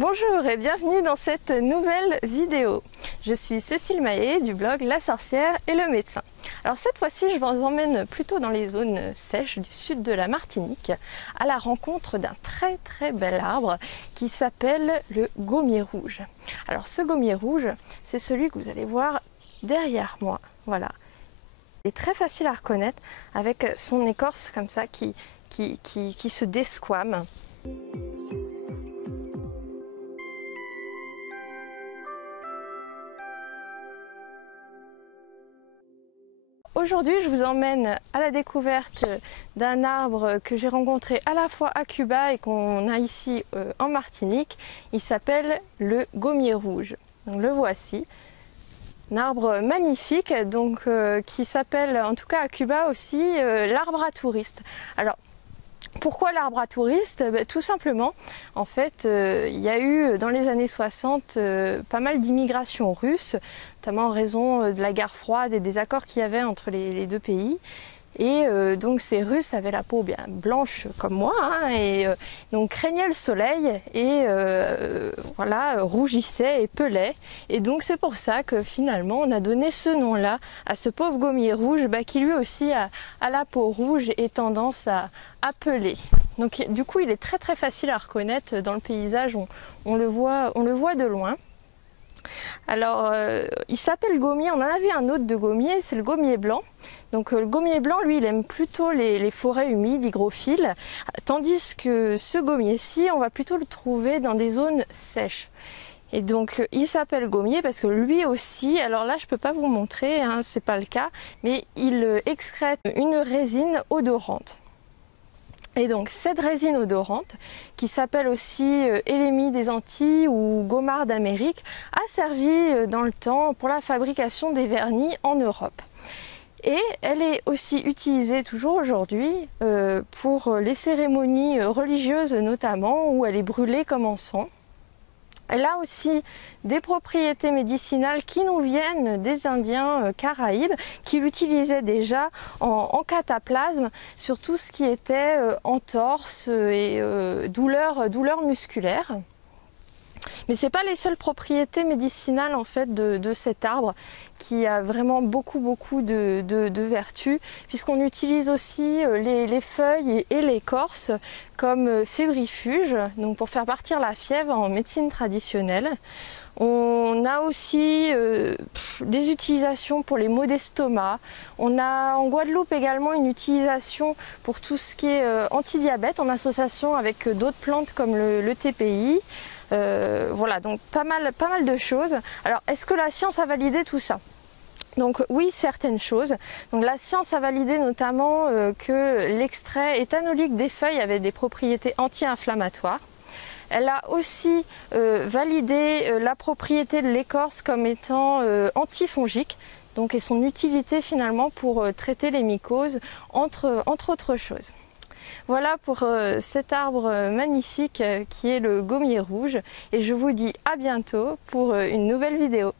Bonjour et bienvenue dans cette nouvelle vidéo. Je suis Cécile Maillet du blog La Sorcière et le Médecin. Alors cette fois-ci, je vous emmène plutôt dans les zones sèches du sud de la Martinique à la rencontre d'un très bel arbre qui s'appelle le gommier rouge. Alors ce gommier rouge, c'est celui que vous allez voir derrière moi. Voilà. Il est très facile à reconnaître avec son écorce comme ça qui se desquame. Aujourd'hui, je vous emmène à la découverte d'un arbre que j'ai rencontré à la fois à Cuba et qu'on a ici en Martinique. Il s'appelle le gommier rouge. Donc, le voici. Un arbre magnifique donc, qui s'appelle, en tout cas à Cuba aussi, l'arbre à touristes. Alors, pourquoi l'arbre à touristes? Tout simplement, en fait, il y a eu dans les années 60 pas mal d'immigration russe, notamment en raison de la guerre froide et des accords qu'il y avait entre les deux pays. Et donc ces Russes avaient la peau bien blanche comme moi, et donc craignaient le soleil et voilà, rougissaient et pelaient. Et donc c'est pour ça que finalement on a donné ce nom-là à ce pauvre gommier rouge qui lui aussi a la peau rouge et tendance à peler. Donc du coup il est très facile à reconnaître dans le paysage, on le voit de loin. Alors, il s'appelle gommier, on en a vu un autre de gommier, c'est le gommier blanc. Donc le gommier blanc, lui, il aime plutôt les forêts humides, hygrophiles, tandis que ce gommier-ci, on va plutôt le trouver dans des zones sèches. Et donc il s'appelle gommier parce que lui aussi, alors là je peux pas vous montrer, c'est pas le cas, mais il excrète une résine odorante. Et donc cette résine odorante, qui s'appelle aussi élémie des Antilles ou gomard d'Amérique, a servi dans le temps pour la fabrication des vernis en Europe. Et elle est aussi utilisée toujours aujourd'hui pour les cérémonies religieuses notamment, où elle est brûlée comme encens. Elle a aussi des propriétés médicinales qui nous viennent des Indiens caraïbes, qui l'utilisaient déjà en cataplasme sur tout ce qui était entorse et douleurs musculaires. Mais ce n'est pas les seules propriétés médicinales en fait de cet arbre, qui a vraiment beaucoup de vertus, puisqu'on utilise aussi les feuilles et l'écorce comme fébrifuge, donc pour faire partir la fièvre en médecine traditionnelle. On a aussi des utilisations pour les maux d'estomac. On a en Guadeloupe également une utilisation pour tout ce qui est anti-diabète en association avec d'autres plantes comme le TPI. Voilà, donc pas mal de choses. Alors, est-ce que la science a validé tout ça? Donc oui, certaines choses. Donc la science a validé notamment que l'extrait éthanolique des feuilles avait des propriétés anti-inflammatoires. Elle a aussi validé la propriété de l'écorce comme étant antifongique, donc, et son utilité finalement pour traiter les mycoses, entre autres choses. Voilà pour cet arbre magnifique qui est le gommier rouge, et je vous dis à bientôt pour une nouvelle vidéo.